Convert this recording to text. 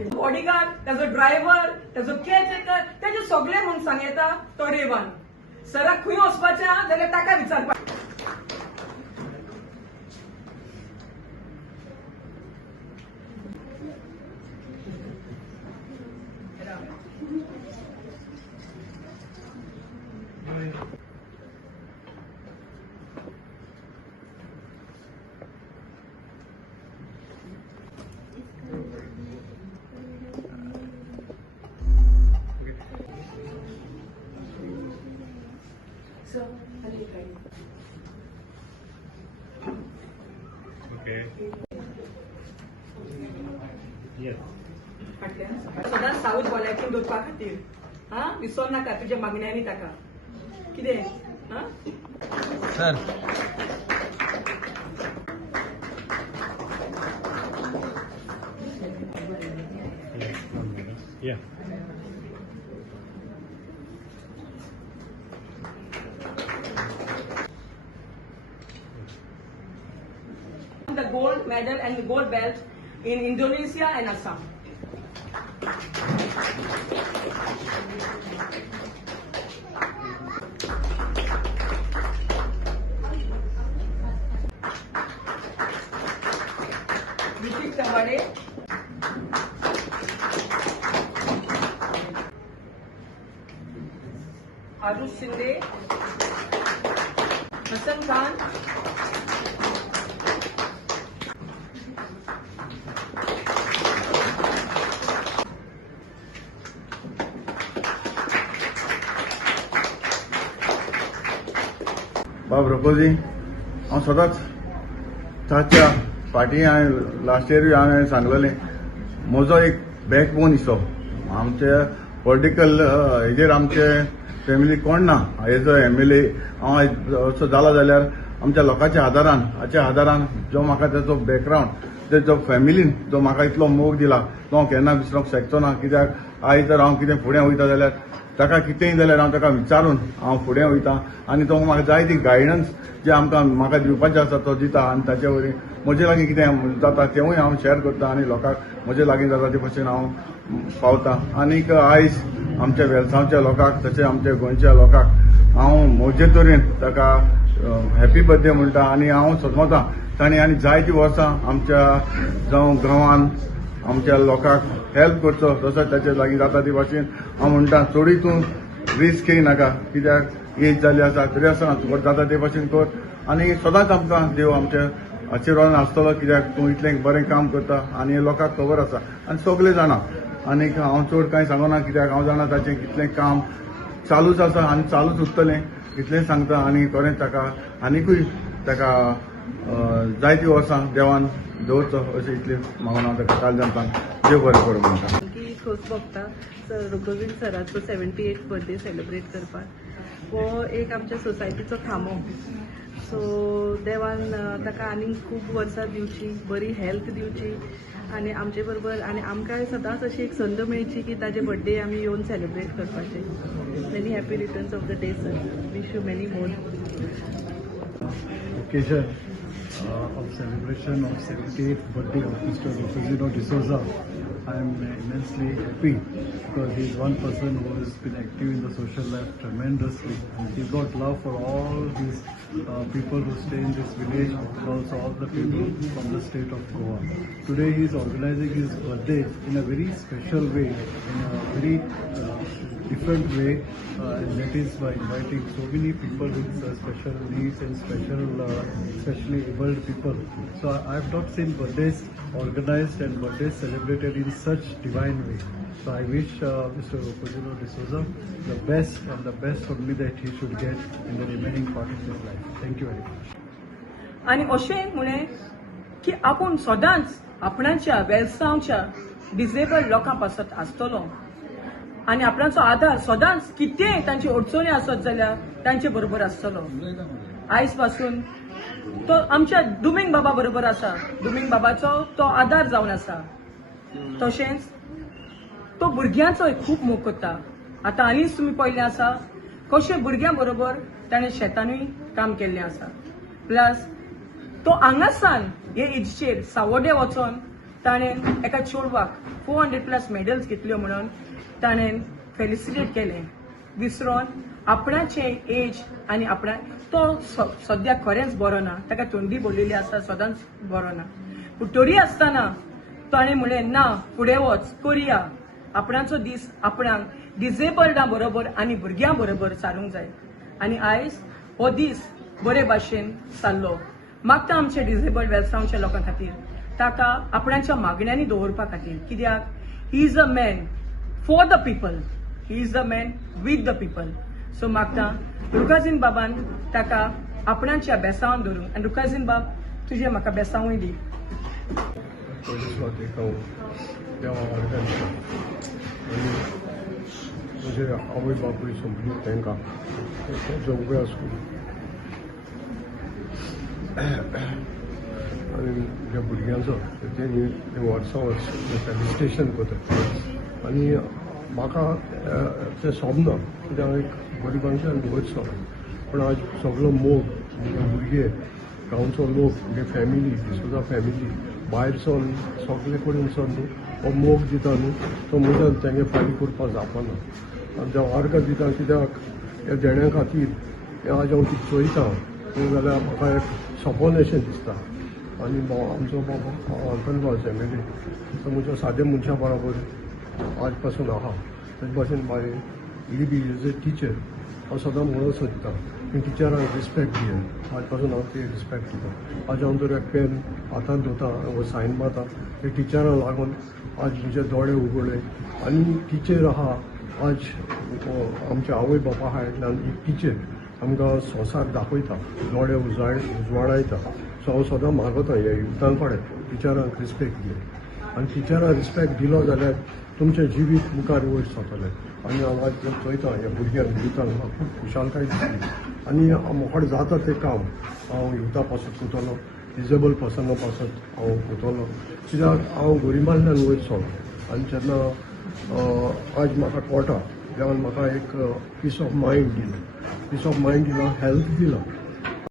बॉडीगार्ड, त्याचो ड्रायव्हर, त्याचो केअरटेकर, त्याचे सगळे म्हूण सांगता तो रेवन. सराक खंय वचपाच्या जाल्यार ताका विचारपाक. सदांच सावध भलायकेन दवरपा खातीर विसर नाका तुज्या मागण्यांनी ताका. कितें sir the gold medal and the gold belt in Indonesia and Assam. Ritik Tabade, Arush Shinde, Hassan Khan, बाब रकोजी हांव सदांच ताच्या फाटीं हांवें लास्ट इयर हांवें सांगलेलें म्हजो एक बॅकबोन हिस्सो आमचे पॉलिटिकल हेजेर आमचे फॅमिली कोण ना एज अ MLA हांव असो जाला जाल्यार आमच्या लोकांच्या आदारान जो म्हाका तेजो बॅकग्रावंड तेजो फॅमिलीन जो म्हाका इतलो मोग दिला तो हांव केन्ना विसरूंक शकचो ना. कित्याक आयज जर हांव कितें फुडें वयता जाल्यार ताका कितेंय जाल्यार हांव ताका विचारून हांव फुडें वयतां आनी तो म्हाका जाय ती गायडन्स जे आमकां म्हाका दिवपाचें आसा तो दिता आनी ताचे वरवीं म्हजे लागीं कितें जाता तेवूय हांव शेअर करता आनी लोकांक म्हजे लागीं जाता ते भशेन हांव पावता. आनीक आयज आमच्या वेलसांवच्या लोकांक तशें आमच्या गोंयच्या लोकांक हांव म्हजे तरेन ताका हॅपी बर्थडे म्हणटा आनी हांव समजतां ताणें आनी जायतीं वर्सां आमच्या जावं गांवांत आमच्या लोकांक हेल्प करचो तसोच ताचे लागीं जाता ते भाशेन हांव म्हणटा चडूय तूं रिस्क घेयनाका कित्याक एज जाल्ली आसा तरी आसतना तुका जाता ते भाशेन कर आनी सदांच आमकां देव आमच्या आशिर्वादान आसतलो कित्याक तूं इतलें बरें काम करता आनी लोकांक खबर आसा आनी सगळे जाणा. आनीक हांव चड कांय सांगना कित्याक हांव जाणा ताचें कितलें काम चालूच आसा आनी चालूच उरतलें इतलें सांगता आनी खरेंच ताका आनिकूय ताका जायतीं वर्सां देवान दवरचो अशें इतलें मागून हांव ताका काळजांतल्यान देव बरें करूं म्हणटा. खोस भोगता रघुवीर सराचो 78th बर्थडे सेलिब्रेट करपाक हो एक आमच्या सोसायटीचो खामो. सो देवान ताका आनीक खूब वर्सां दिवची बरी हेल्थ दिवची आनी आमचे बरोबर आनी आमकां सदांच अशी एक संद मेळची की ताजे बर्थडे आमी येवन सेलिब्रेट करपाचे. Many happy returns of the day sir. Wish you many more. Occasion of celebration of 78th birthday of Mr. Rufusino D'Souza. I am immensely happy because he is one person who has been active in the social life tremendously. He's got love for all these people who stay in this village and also all the people from the state of Goa. Today he is organizing his birthday in a very special way, in a very different way, and that is by inviting so many people with special needs and especially abled people. So I have not seen birthdays organized and birthdays celebrated in such divine way. So I wish Mr. Rufusino D'Souza the best and the best only that he should get in the remaining part of his life. Thank you very much. आणि अशें म्हणे की आपूण सदांच आपणाच्या वेलसांवच्या डिसेबल्ड लोकां पासत आसतलो आनी आपणाचो आधार सदांच कितेंय तांची अडचणी आसत जाल्यार तांचे बरोबर आसतलो. आयज पासून तो आमच्या दुमिंग बाबा बरोबर आसा. दुमिंग बाबाचो तो आधार जावन आसा. तशेंच तो भुरग्यांचोय खूब मोग करता. आतां हालींच तुमी पळयलें आसा कशें भुरग्यां बरोबर ताणें शेतांनी काम केल्लें आसा. प्लस तो हांगासान हे एजीचेर सावड्डे वचोन ताणें एका चेडवाक 400+ मेडल्स घेतल्यो म्हणून ताणें फेलिसिटेट केलें विसरून आपणाचे एज आनी आपणा तो सद्याक खरेंच बरो ना, ताका थंडी भरलेली आसा, सदांच बरो ना. पूण तरी आसतना ताणें म्हणलें ना, फुडें वच, करया. आपणाचो दीस आपणाक डिसेबल्डा बरोबर आनी भुरग्यां बरोबर सारूंक जाय. आनी आयज हो दीस बरे भाशेन जाल्लो. मागता आमच्या डिसेबल्ड वेलसांवच्या लोकां खातीर ताका आपणाच्या मागण्यांनी दवरपा खातीर, कित्याक he is a man for the people, he is a man with the people. सो मागता रुकाजीन बाबान ताका आपणाच्या बेसांवन धरून. आनी रुकाजीन बाब, तुजें म्हाका बेसांवूय दी. म्हजे आवय बापूय सोंपली तांकां जवळ आसूं आनी ज्या भुरग्यांचो तेणी वर्सां वर्स फेलिसिटेशन करता. आनी म्हाका तें सोबना कित्याक हांव एक गरिबांच्यान वयरचो, पूण आज सगळो मोग म्हजे भुरगे, गांवचो लोक, म्हगे फॅमिली, डिसोजा फॅमिली भायरसून सगळे कडेन न्हू हो मोग दिता न्हू, तो म्हज्यान तेंगे फारीक करपाक जावपाना. आनी देव अर्घ दिता कित्याक ह्या देण्या खातीर आज हांव कितें चोयतां जाल्यार म्हाका एक सोंपोन अशें दिसता. आनी आमचो बाबा अल्कनवास एम.एल.ए. तो म्हज्या साद्या मनशा बरोबर आज पासून आहा. तेजे भाशेन बाय बी एज ए टिचर हांव सदां म्हणून सोदतां की टिचरांक रिस्पेक्ट दिया. आज पासून हांव ती रिस्पेक्ट दिता. आज हांव तर एक पेन हातांत धरता, सायन मारता, ते टिचरांक लागून आज म्हजे दोळे उगडले. आनी टिचर आहा आज आमचे आवय बापा आहा एक टिचर आमकां संवसार दाखयता, दोळे उजवाडायता. सो हांव सदां मागता ह्या युथां कडेन टिचरांक रिस्पेक्ट दिया. आनी टिचरांक रिस्पेक्ट दिलो जाल्यार तुमचें जिवीत मुखार वयर सरतलें. आनी हांव आज चोयतां ह्या भुरग्यांक युथांक म्हाका खूब खुशालकाय दिसली. आनी म्हाका जाता तें काम हांव युथा पासत करतलो, डिसेबल पर्सना पासत हांव करतलो, कित्याक हांव गरिबांतल्यान वयर सरलो. आनी जेन्ना आज म्हाका कळटा देवान म्हाका एक पीस ऑफ मायंड दिलो, हेल्थ दिलो.